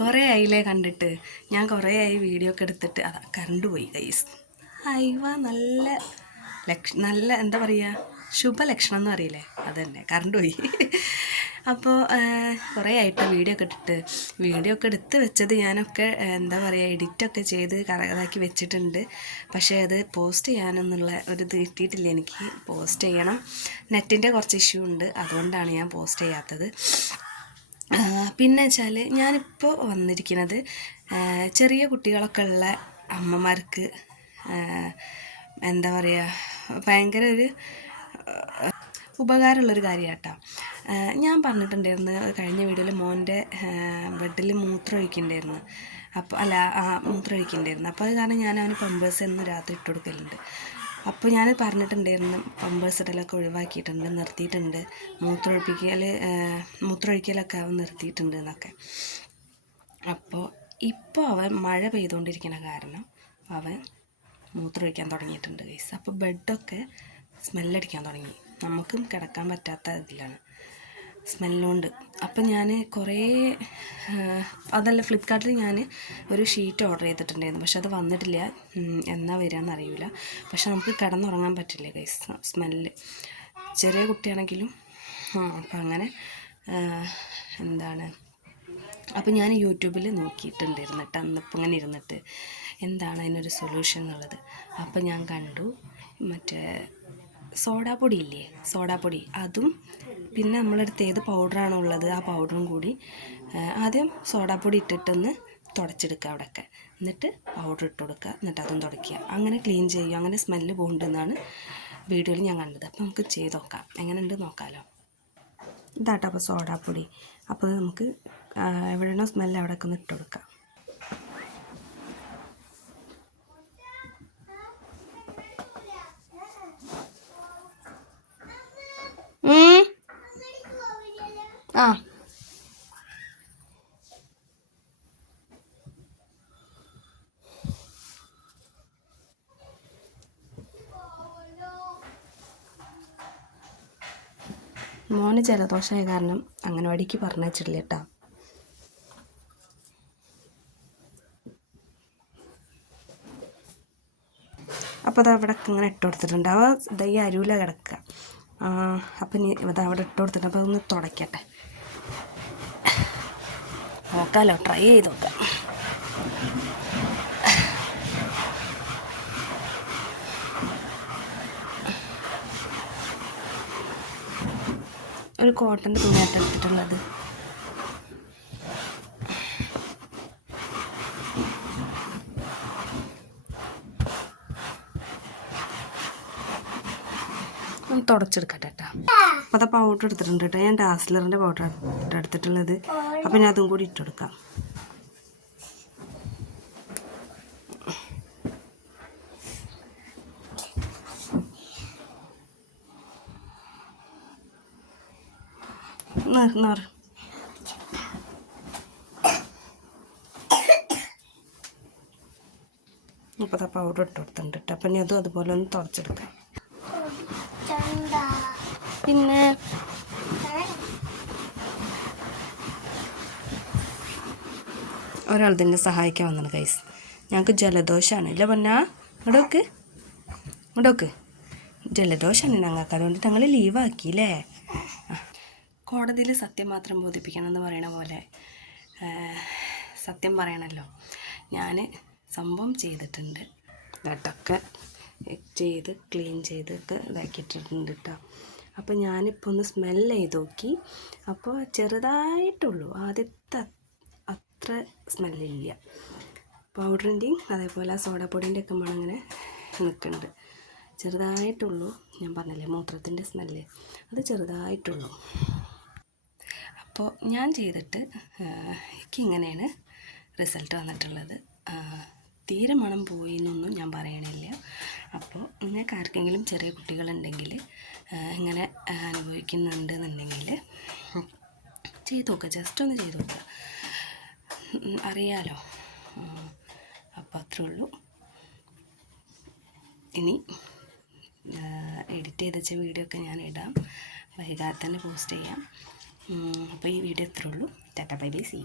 കുറേ ആയില്ലേ കണ്ടിട്ട്? ഞാൻ കുറേ ആയി വീഡിയോ ഒക്കെ എടുത്തിട്ട്. അതാ കറണ്ട് പോയി ഗൈസ് അയവ നല്ല ലക്ഷ നല്ല എന്താ പറയുക ശുഭലക്ഷണം എന്ന് പറയില്ലേ? അതന്നെ കറണ്ട് പോയി. അപ്പോൾ കുറേ ആയിട്ട് വീഡിയോ ഒക്കെ ഇട്ടിട്ട്. വീഡിയോ ഒക്കെ എടുത്ത് വെച്ചത് ഞാനൊക്കെ എന്താ പറയുക എഡിറ്റൊക്കെ ചെയ്ത് കറകതാക്കി വെച്ചിട്ടുണ്ട്. പക്ഷേ അത് പോസ്റ്റ് ചെയ്യാനെന്നുള്ള ഒരു ഇത് കിട്ടിയിട്ടില്ല എനിക്ക്. പോസ്റ്റ് ചെയ്യണം. നെറ്റിന്റെ കുറച്ച് ഇഷ്യൂ ഉണ്ട്. അതുകൊണ്ടാണ് ഞാൻ പോസ്റ്റ് ചെയ്യാത്തത്. പിന്നെ വെച്ചാൽ ഞാനിപ്പോൾ വന്നിരിക്കുന്നത് ചെറിയ കുട്ടികളൊക്കെ ഉള്ള അമ്മമാർക്ക് എന്താ പറയുക ഭയങ്കര ഒരു ഉപകാരമുള്ളൊരു കാര്യം കേട്ടോ ഞാൻ പറഞ്ഞിട്ടുണ്ടായിരുന്നു കഴിഞ്ഞ വീഡിയോയിൽ മോന്റെ ബെഡിൽ മൂത്രം ഒഴിക്കണ്ടായിരുന്നു. അപ്പോൾ അല്ല മൂത്രം ഒഴിക്കണ്ടായിരുന്നു. അപ്പോൾ അത് കാരണം ഞാൻ അവന് പമ്പേഴ്സ് എന്ന് രാത്രി ഇട്ട് കൊടുക്കലുണ്ട്. അപ്പോൾ ഞാൻ പറഞ്ഞിട്ടുണ്ടായിരുന്നു പമ്പേഴ്സ് ഇടലൊക്കെ ഒഴിവാക്കിയിട്ടുണ്ട് നിർത്തിയിട്ടുണ്ട്. മൂത്രമൊഴിപ്പിക്കൽ മൂത്രമൊഴിക്കലൊക്കെ അവൻ നിർത്തിയിട്ടുണ്ട് എന്നൊക്കെ. അപ്പോൾ ഇപ്പോൾ അവൻ മഴ പെയ്തുകൊണ്ടിരിക്കുന്ന കാരണം അവൻ മൂത്രമൊഴിക്കാൻ തുടങ്ങിയിട്ടുണ്ട് ഗൈസ് അപ്പോൾ ബെഡൊക്കെ സ്മെല്ലടിക്കാൻ തുടങ്ങി. നമുക്കും കിടക്കാൻ പറ്റാത്ത ഇതിലാണ്. സ്മെല്ലുണ്ട്. അപ്പം ഞാൻ കുറേ അതല്ല ഫ്ലിപ്പ്കാർട്ടിൽ ഞാൻ ഒരു ഷീറ്റ് ഓർഡർ ചെയ്തിട്ടുണ്ടായിരുന്നു. പക്ഷെ അത് വന്നിട്ടില്ല. എന്നാ വരികയെന്ന് അറിയില്ല പക്ഷെ നമുക്ക് കിടന്നുറങ്ങാൻ പറ്റില്ല ഗൈസ് സ്മെല്ല്. ചെറിയ കുട്ടിയാണെങ്കിലും അപ്പം അങ്ങനെ എന്താണ്? അപ്പം ഞാൻ യൂട്യൂബിൽ നോക്കിയിട്ടുണ്ടായിരുന്നു കേട്ടോ അന്നിപ്പോൾ ഇങ്ങനെ ഇരുന്നിട്ട്. എന്താണ് അതിനൊരു സൊല്യൂഷൻ എന്നുള്ളത്. അപ്പം ഞാൻ കണ്ടു. മറ്റേ സോഡാപ്പൊടി ഇല്ലേ? സോഡാപ്പൊടി. അതും പിന്നെ നമ്മളടുത്ത് ഏത് പൗഡറാണോ ഉള്ളത് ആ പൗഡറും കൂടി ആദ്യം സോഡാപ്പൊടി ഇട്ടിട്ടൊന്ന് തുടച്ചെടുക്കുക അവിടെയൊക്കെ. എന്നിട്ട് പൗഡർ ഇട്ട് കൊടുക്കുക. എന്നിട്ട് അതും തുടയ്ക്കുക. അങ്ങനെ ക്ലീൻ ചെയ്യുക. അങ്ങനെ സ്മെല്ല് പോകുന്നുണ്ടെന്നാണ് വീഡിയോയിൽ ഞാൻ കണ്ടത്. അപ്പോൾ നമുക്ക് ചെയ്ത് നോക്കാം. എങ്ങനെയുണ്ട് നോക്കാമല്ലോ ഇതാട്ടോ അപ്പോൾ സോഡാപ്പൊടി. അപ്പോൾ നമുക്ക് എവിടെയാണോ സ്മെല്ല് അവിടെയൊക്കെ ഒന്ന് ഇട്ട് കൊടുക്കാം. ആ. മോന് ജലദോഷമായ കാരണം അംഗനവാടിക്ക് പറഞ്ഞയച്ചിട്ടില്ല കേട്ടോ. അപ്പോൾ അത് അവിടെ ഇങ്ങനെ ഇട്ട് കൊടുത്തിട്ടുണ്ട്. അവ ദൈ അരുവില കിടക്കുക. അപ്പം ഇനി ഇത് അവിടെ ഇട്ട് കൊടുത്തിട്ട് അപ്പോൾ ഒന്ന് തുടയ്ക്കട്ടെ. നോക്കാമല്ലോ ട്രൈ ചെയ്ത് നോക്കാം. ഒരു കോട്ടന്റെ തുണിയായിട്ട് എടുത്തിട്ടുള്ളത്. ഒന്ന് തുടച്ചെടുക്കട്ടെ കേട്ടോ അപ്പോൾ പൗഡർ എടുത്തിട്ടുണ്ട് കേട്ടോ ഞാൻ ഡാസ്ലറിന്റെ പൗഡർ എടുത്തിട്ടുള്ളത്. അപ്പം ഞാൻ അതും കൂടി ഇട്ടെടുക്കാം. ന- നറ്. അപ്പോൾ പൗഡർ ഇട്ട് കൊടുത്തിട്ടുണ്ട് അപ്പം ഇനി അതും അതുപോലെ ഒന്ന് തുടച്ചെടുക്കാം. പിന്നെ? ഒരാൾ തന്നെ സഹായിക്കാൻ വന്നത് കൈസ് ഞങ്ങൾക്ക് ജലദോഷമാണ് ഇല്ല ഇങ്ങോട്ട് ഇങ്ങോട്ടോക്ക് ഇങ്ങോട്ട് നോക്ക്. ജലദോഷമാണ് ഞങ്ങൾക്ക്. അതുകൊണ്ട് ഞങ്ങൾ ലീവാക്കിയില്ലേ കോടതിയിൽ സത്യം മാത്രം ബോധിപ്പിക്കണം എന്ന് പറയണ പോലെ സത്യം പറയണല്ലോ. ഞാൻ സംഭവം ചെയ്തിട്ടുണ്ട്. ഇതൊക്കെ ചെയ്ത് ക്ലീൻ ചെയ്തൊക്കെ ഇതാക്കിയിട്ടുണ്ട് കേട്ടോ. അപ്പോൾ ഞാനിപ്പോൾ ഒന്ന് സ്മെല്ല് ചെയ്ത് നോക്കി. അപ്പോൾ ചെറുതായിട്ടുള്ളൂ. ആദ്യത്തെ അത്ര സ്മെല്ലില്ല പൗഡറിന്റെയും അതേപോലെ സോഡാപ്പൊടിന്റെ ഒക്കെ മണം അങ്ങനെ നിൽക്കുന്നുണ്ട്. ചെറുതായിട്ടുള്ളൂ. ഞാൻ പറഞ്ഞല്ലേ മൂത്രത്തിന്റെ സ്മെല്ല് അത് ചെറുതായിട്ടുള്ളൂ. അപ്പോൾ ഞാൻ ചെയ്തിട്ട് എനിക്കിങ്ങനെയാണ് റിസൾട്ട് വന്നിട്ടുള്ളത്. തീരെ മണം പോയി എന്നൊന്നും ഞാൻ പറയണില്ല. അപ്പോൾ നിങ്ങൾക്ക് ആർക്കെങ്കിലും ചെറിയ കുട്ടികളുണ്ടെങ്കിൽ ഇങ്ങനെ അനുഭവിക്കുന്നുണ്ട് എന്നുണ്ടെങ്കിൽ ചെയ്ത് നോക്കുക ജസ്റ്റ് ഒന്ന് ചെയ്ത് നോക്കുക അറിയാലോ. അപ്പോൾ അത്രേ ഉള്ളൂ. ഇനി എഡിറ്റ് ചെയ്ത് വെച്ച വീഡിയോ ഒക്കെ ഞാൻ ഇടാം. വൈകാതെ തന്നെ പോസ്റ്റ് ചെയ്യാം. അപ്പോൾ ഈ വീഡിയോ ഇത്രേ ഉള്ളൂ. Tata bye bye C